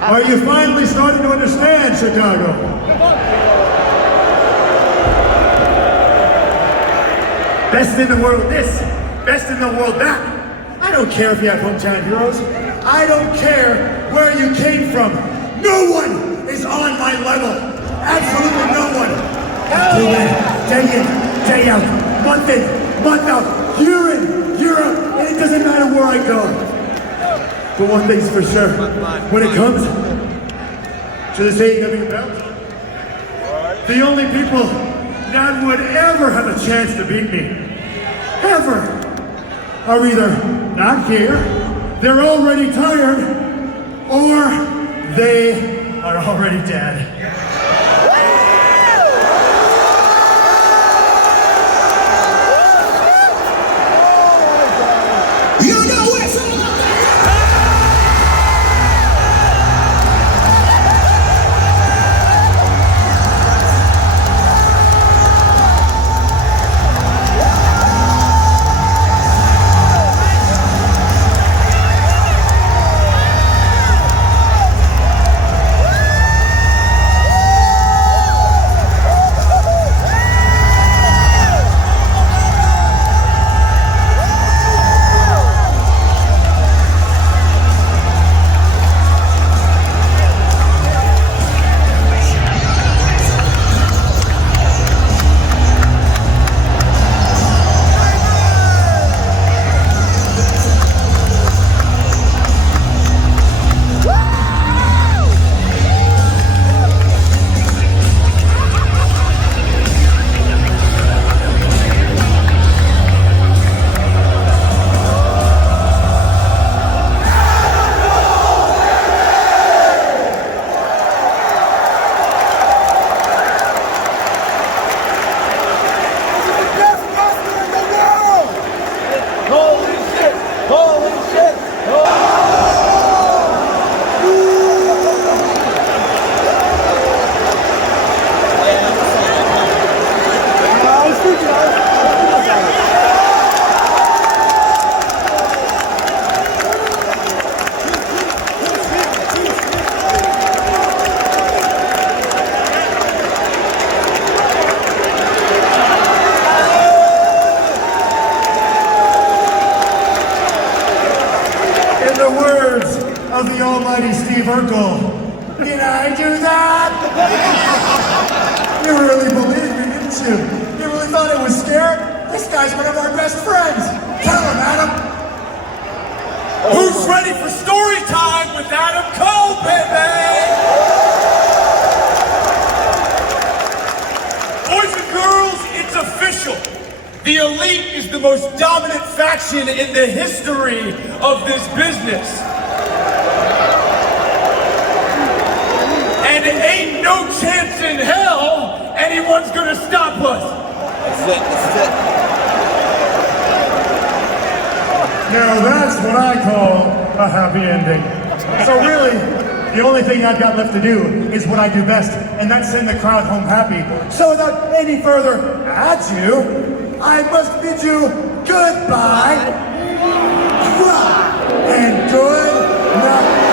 Are you finally starting to understand, Chicago? Best in the world this, best in the world that. I don't care if you have hometown heroes. I don't care where you came from. No one is on my level. Absolutely no one. Day in, day out, month in, month out, year in, year out, and it doesn't matter where I go. But one thing's for sure, when it comes to this AEW belt, the only people that would ever have a chance to beat me, ever, are either not here, they're already tired, or they are already dead. Of the almighty Steve Urkel. Did I do that? You really believed me, didn't you? You really thought I was scared? This guy's one of our best friends. Tell him, Adam. Who's ready for story time with Adam Cole, baby? Boys and girls, it's official. The Elite is the most dominant faction in the history of this business. And ain't no chance in hell anyone's gonna stop us. That's it, that's it. Now that's what I call a happy ending. So really, the only thing I've got left to do is what I do best, and that's send the crowd home happy. So without any further ado, I must bid you goodbye and good night.